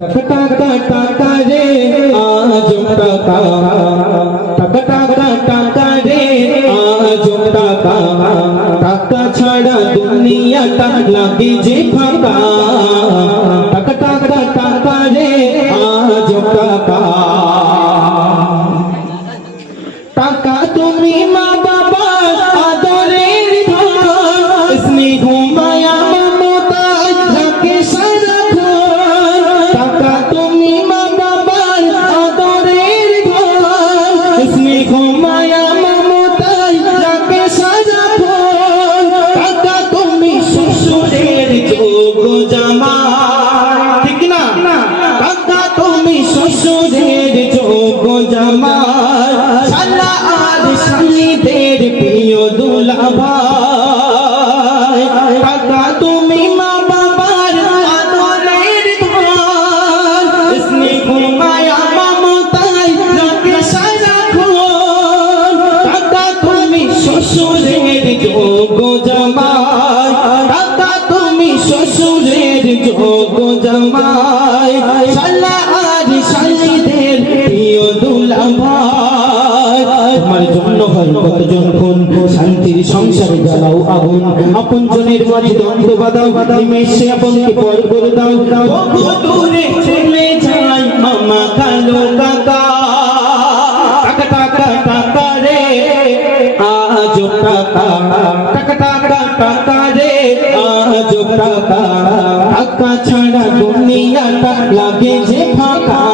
টাকা টাকা রে আজ টাকা টাকা টাকা টাকা রে আজ টাকা টাকা ছাড়া দুনিয়াটা লাগে যে ফাঁকা টাকা টাকা টাকা রে আজ টাকা টাকা তুমি মা টাকা তুমি মা বাবার আদরের ধন স্নেহ মায়া তুমি শ্বশুরের যোগ জামাই টাকা তুমি শ্বশুরের যোগ জামাই দুলাভাই। তোমার হয় কতজন শান্তির সংসারে জ্বালাও আগুন আপন জনের মাঝে দ্বন্দ্ব বাদাও আপনকে পর করে দাও দূরে চলে যায় মামা কালো কাকা রে টাকা ছাড়া দুনিয়াটা লাগে যে ফাঁকা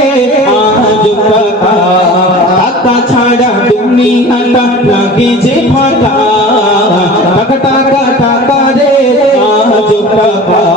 লাগে যে ফাঁকা টাকা টাকা টাকা রে আজ টাকা।